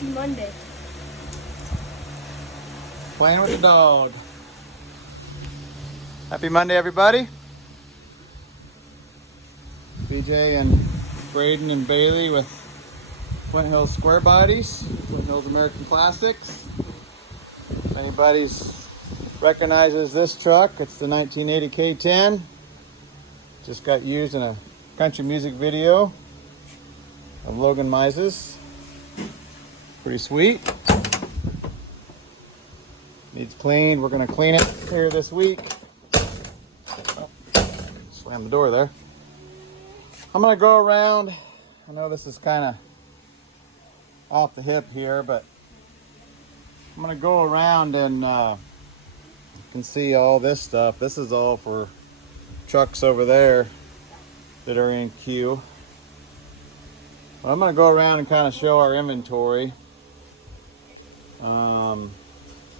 Happy Monday. Playing with the dog. Happy Monday, everybody. BJ and Braden and Bailey with Flint Hills Square Bodies, Flint Hills American Plastics. If anybody's recognizes this truck, it's the 1980 K10. Just got used in a country music video of Logan Mises. Pretty sweet. Needs cleaned. We're going to clean it here this week. Oh, slam the door there. I'm going to go around. I know this is kind of off the hip here, but I'm going to go around and you can see all this stuff. This is all for trucks over there that are in queue. But I'm going to go around and kind of show our inventory.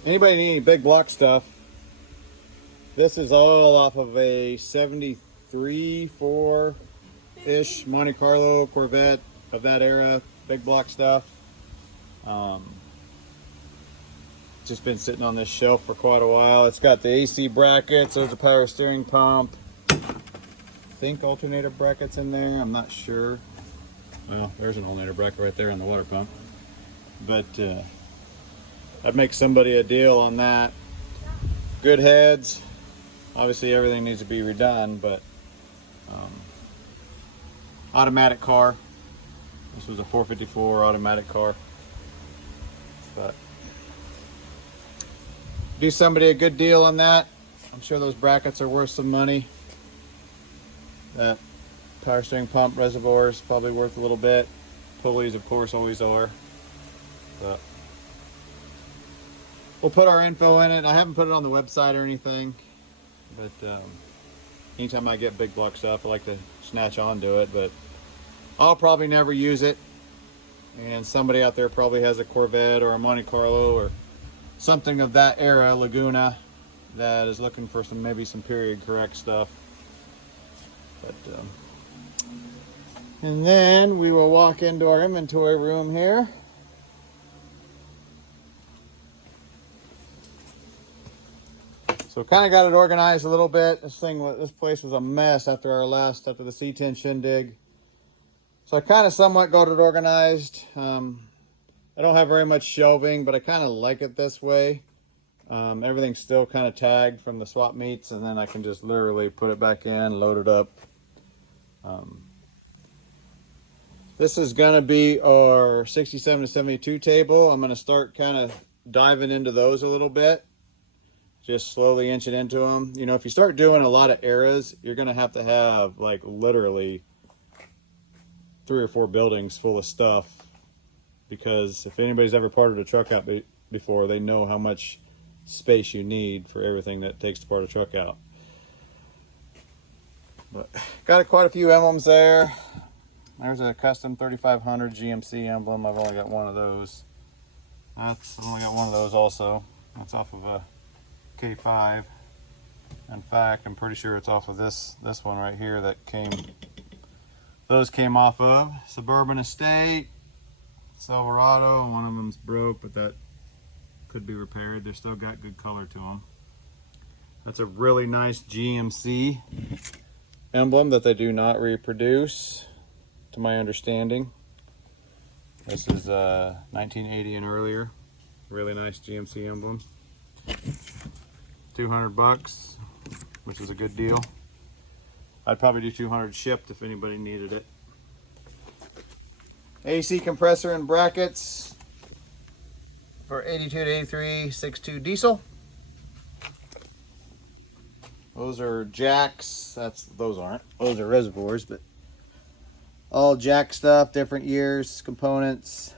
Anybody need any big block stuff? This is all off of a 73, 4-ish Monte Carlo Corvette of that era. Big block stuff. Just been sitting on this shelf for quite a while. It's got the AC brackets. There's a power steering pump. I think alternator brackets in there. I'm not sure. Well, there's an alternator bracket right there on the water pump. But I'd make somebody a deal on that. Good heads. Obviously everything needs to be redone, but automatic car. This was a 454 automatic car. But do somebody a good deal on that. I'm sure those brackets are worth some money. That power steering pump reservoir is probably worth a little bit. Pulleys, of course, always are. But we'll put our info in it. I haven't put it on the website or anything, but anytime I get big block stuff, I like to snatch onto it, but I'll probably never use it. And somebody out there probably has a Corvette or a Monte Carlo or something of that era, Laguna, that is looking for maybe some period correct stuff. But and then we will walk into our inventory room here. So kind of got it organized a little bit. This place was a mess after the C10 shindig. So I kind of somewhat got it organized. I don't have very much shelving, but I kind of like it this way. Everything's still kind of tagged from the swap meets, and then I can just literally put it back in, load it up. This is going to be our 67 to 72 table. I'm going to start kind of diving into those a little bit. Just slowly inching into them. You know, if you start doing a lot of eras, you're going to have like literally 3 or 4 buildings full of stuff. Because if anybody's ever parted a truck out before, they know how much space you need for everything that takes to part a truck out. But got quite a few emblems there. There's a custom 3500 GMC emblem. I've only got one of those. I've only got one of those also. That's off of a K5. In fact, I'm pretty sure it's off of this one right here those came off of Suburban Estate, Silverado. One of them's broke, but that could be repaired. They've still got good color to them. That's a really nice GMC emblem that they do not reproduce, to my understanding. This is 1980 and earlier. Really nice GMC emblem. $200, which is a good deal. I'd probably do 200 shipped if anybody needed it. AC compressor and brackets for 82 to 83 6.2 diesel. Those are jacks. Those aren't. Those are reservoirs, but all jack stuff, different years, components.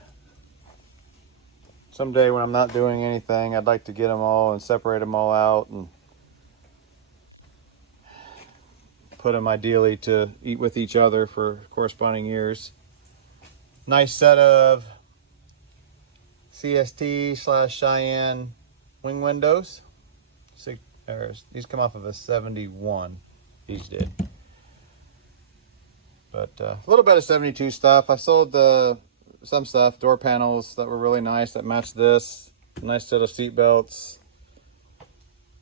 Someday when I'm not doing anything, I'd like to get them all and separate them all out and put them ideally to eat with each other for corresponding years. Nice set of CST/Cheyenne wing windows. These come off of a 71. These did. But a little bit of 72 stuff. I sold the some stuff. Door panels that were really nice that matched this. Nice set of seat belts.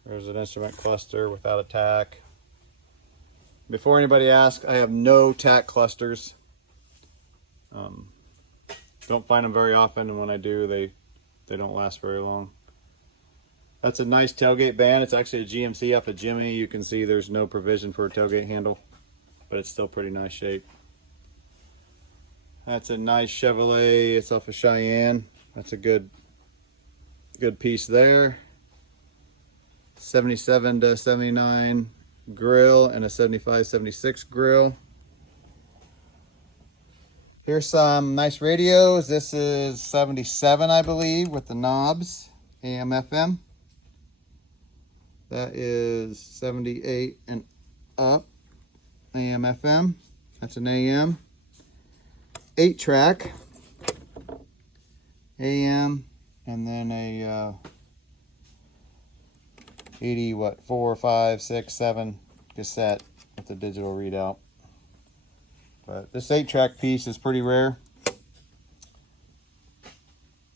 There's an instrument cluster without a tack. Before anybody asks, I have no tack clusters. Don't find them very often, and when I do, they don't last very long. That's a nice tailgate band. It's actually a GMC off of Jimmy. You can see there's no provision for a tailgate handle, but it's still pretty nice shape. That's a nice Chevrolet. It's off of Cheyenne. That's a good piece there. 77 to 79 grill and a 75, 76 grill. Here's some nice radios. This is 77, I believe, with the knobs, AM, FM. That is 78 and up, AM, FM. That's an AM. 8-track, AM, and then a 80, 4, 5, 6, 7 cassette with the digital readout. But this 8-track piece is pretty rare.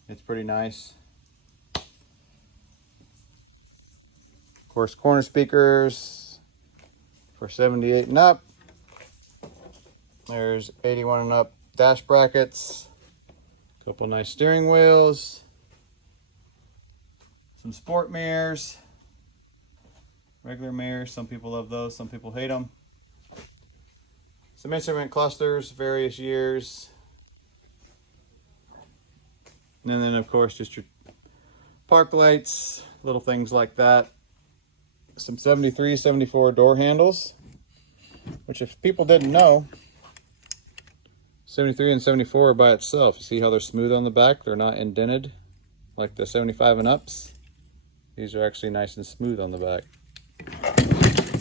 It's pretty nice. Of course, corner speakers for 78 and up. There's 81 and up dash brackets. A couple nice steering wheels. Some sport mirrors. Regular mirrors. Some people love those, some people hate them. Some instrument clusters, various years. And then, of course, just your park lights, little things like that. Some 73, 74 door handles, which if people didn't know, 73 and 74 are by itself. You see how they're smooth on the back? They're not indented like the 75 and ups. These are actually nice and smooth on the back.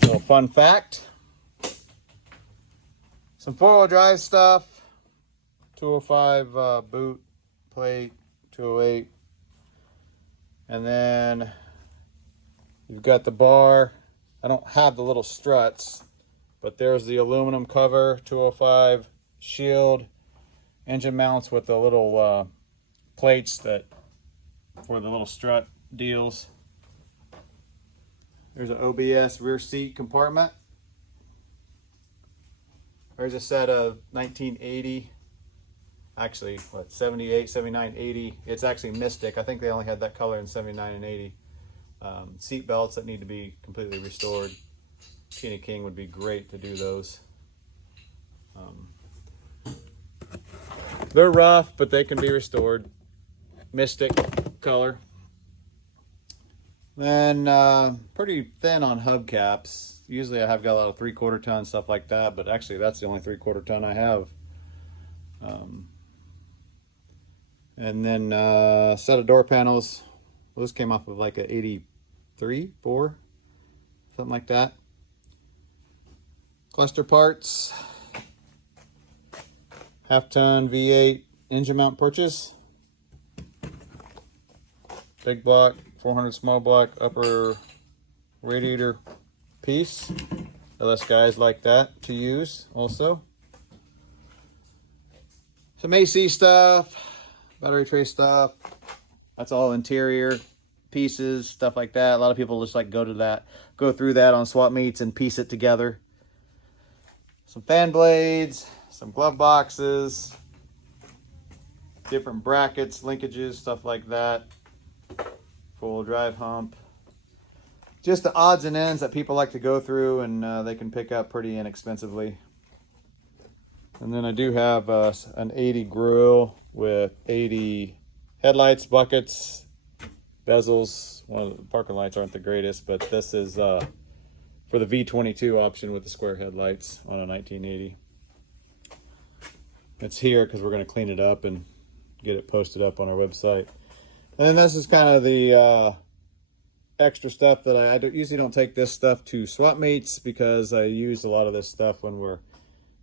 Little fun fact. Some four-wheel drive stuff, 205 boot plate, 208. And then you've got the bar. I don't have the little struts, but there's the aluminum cover, 205 shield, engine mounts with the little plates that for the little strut deals. There's an OBS rear seat compartment. There's a set of 1980, actually, what, 78, 79, 80. It's actually Mystic. I think they only had that color in 79 and 80. Seat belts that need to be completely restored. Tina King would be great to do those. They're rough, but they can be restored. Mystic color. Then pretty thin on hubcaps. Usually I have got a lot of 3/4 ton stuff like that, but actually that's the only 3/4 ton I have. And then set of door panels. Those came off of like a 83, 4, something like that. Cluster parts. Half-ton V8 engine mount purchase. Big block, 400 small block upper radiator piece. LS guys like that to use also. Some AC stuff, battery tray stuff. That's all interior pieces, stuff like that. A lot of people just like go through that on swap meets and piece it together. Some fan blades, some glove boxes, different brackets, linkages, stuff like that. Full drive hump. Just the odds and ends that people like to go through and they can pick up pretty inexpensively. And then I do have an 80 grill with 80 headlights, buckets, bezels. One of the parking lights aren't the greatest, but this is for the V22 option with the square headlights on a 1980. It's here because we're going to clean it up and get it posted up on our website. And then this is kind of the extra stuff that I usually don't take this stuff to swap meets because I use a lot of this stuff when we're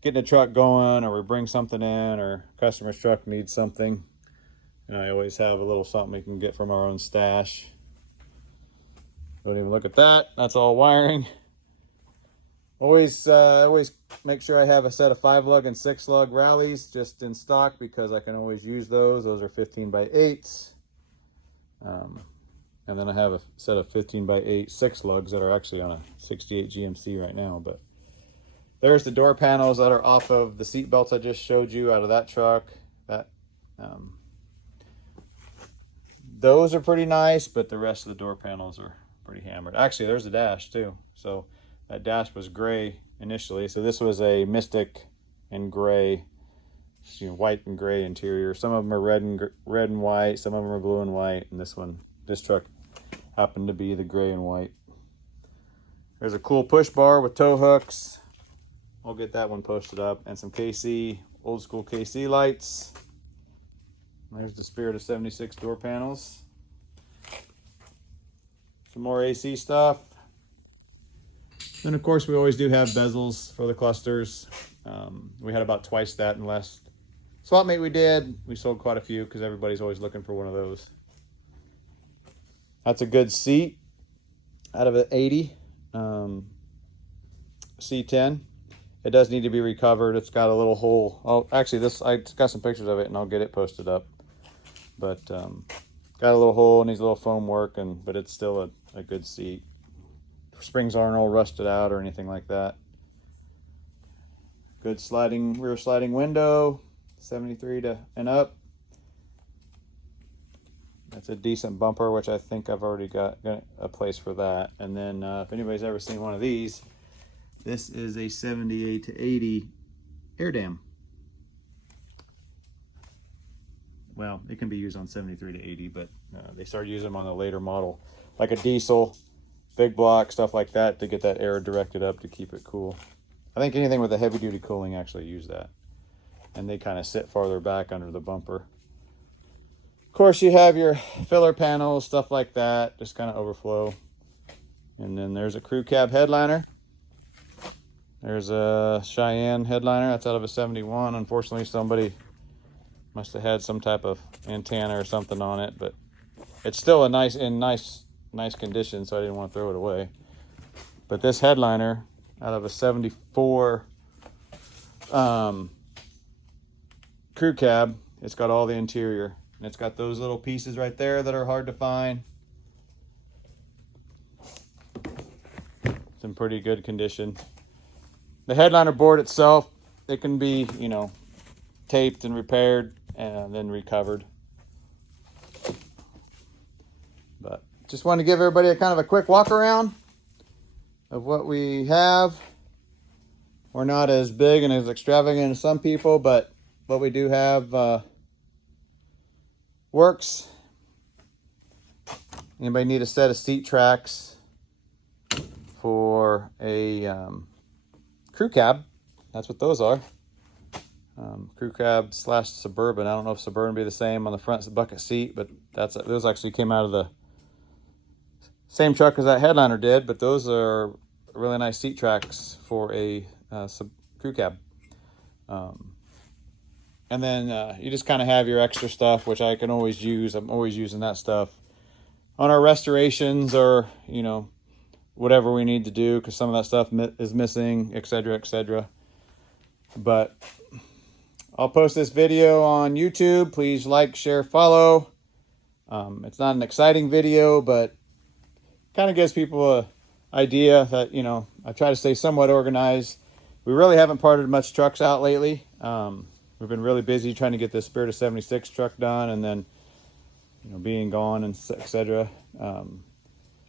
getting a truck going or we bring something in or customer's truck needs something. And I always have a little something we can get from our own stash. Don't even look at that. That's all wiring. Always make sure I have a set of 5-lug and 6-lug rallies just in stock because I can always use those. Those are 15x8s. And then I have a set of 15x8 6-lugs that are actually on a 68 GMC right now. But there's the door panels that are off of the seat belts I just showed you out of that truck. Those are pretty nice, but the rest of the door panels are pretty hammered. Actually, there's the dash too. So that dash was gray initially. So this was a Mystic and gray, white and gray interior. Some of them are red and white. Some of them are blue and white. And this truck happened to be the gray and white. There's a cool push bar with tow hooks. I'll get that one posted up. And some KC, old school KC lights. There's the Spirit of 76 door panels. Some more AC stuff. Then of course we always do have bezels for the clusters. We had about twice that in the last swap meet we did. We sold quite a few because everybody's always looking for one of those. That's a good seat out of an 80 C10. It does need to be recovered. It's got a little hole. Oh, actually I got some pictures of it and I'll get it posted up. But got a little hole, needs a little foam work, but it's still a good seat. Springs aren't all rusted out or anything like that. Good rear sliding window, 73 and up. That's a decent bumper, which I think I've already got a place for that. And then if anybody's ever seen one of these, this is a 78 to 80 air dam. Well, it can be used on 73 to 80, but they started using them on the later model, like a diesel, big block, stuff like that, to get that air directed up to keep it cool. I think anything with a heavy duty cooling actually use that. And they kind of sit farther back under the bumper. Of course, you have your filler panels, stuff like that, just kind of overflow. And then there's a crew cab headliner. There's a Cheyenne headliner. That's out of a 71. Unfortunately, somebody must have had some type of antenna or something on it, but it's still in nice condition, so I didn't want to throw it away. But this headliner out of a 74 crew cab, it's got all the interior, and it's got those little pieces right there that are hard to find. It's in pretty good condition. The headliner board itself, it can be, taped and repaired and then recovered. But just wanted to give everybody a kind of a quick walk around of what we have. We're not as big and as extravagant as some people, but what we do have works. Anybody need a set of seat tracks for a crew cab? That's what those are. Crew cab / Suburban. I don't know if Suburban would be the same on the front bucket seat, but those actually came out of the same truck as that headliner did, but those are really nice seat tracks for a crew cab. And then you just kind of have your extra stuff, which I can always use. I'm always using that stuff on our restorations or, whatever we need to do, because some of that stuff is missing, etc., etc. But I'll post this video on YouTube. Please like, share, follow. It's not an exciting video, but kind of gives people an idea that, I try to stay somewhat organized. We really haven't parted much trucks out lately. We've been really busy trying to get this Spirit of 76 truck done, and then, being gone and etc.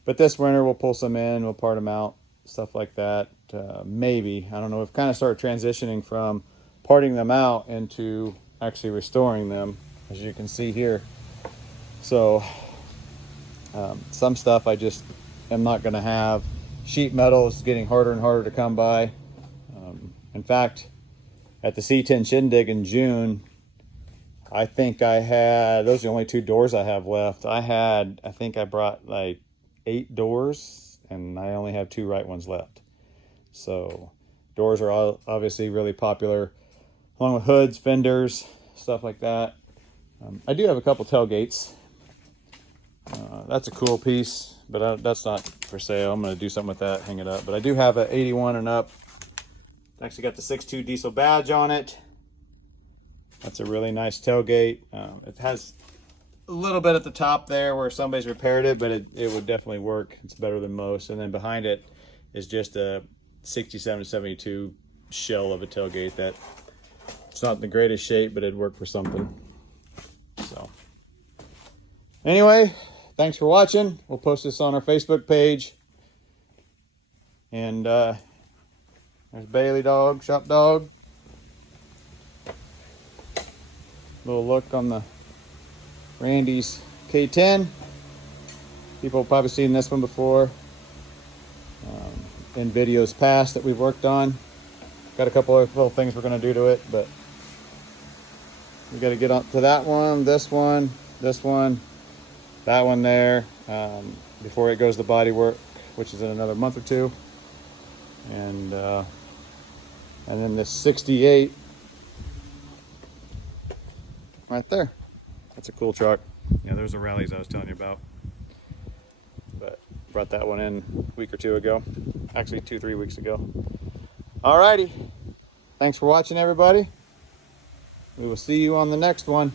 But this winter we'll pull some in, we'll part them out, stuff like that. Maybe, I don't know, we've kind of started transitioning from parting them out into actually restoring them, as you can see here. So some stuff I just am not going to have. Sheet metal is getting harder and harder to come by. In fact, at the C10 Shindig in June, I think I had, those are the only 2 doors I have left. I think I brought like 8 doors, and I only have 2 right ones left. So doors are obviously really popular, along with hoods, fenders, stuff like that. I do have a couple tailgates. That's a cool piece, but that's not for sale. I'm going to do something with that, hang it up. But I do have an 81 and up Actually got the 6.2 diesel badge on it. That's a really nice tailgate. It has a little bit at the top there where somebody's repaired it, but it would definitely work. It's better than most. And then behind it is just a 67 to 72 shell of a tailgate that it's not in the greatest shape, but it'd work for something. So anyway, thanks for watching. We'll post this on our Facebook page. And there's Bailey dog, shop dog. Little look on the Randy's K10. People have probably seen this one before in videos past that we've worked on. Got a couple of little things we're going to do to it, but we got to get on to that one, this one, that one there before it goes to body work, which is in another month or two. And then this 68 right there. That's a cool truck. Yeah, there's the rallies I was telling you about. But brought that one in a week or two ago. Actually 2-3 weeks ago. Alrighty. Thanks for watching, everybody. We will see you on the next one.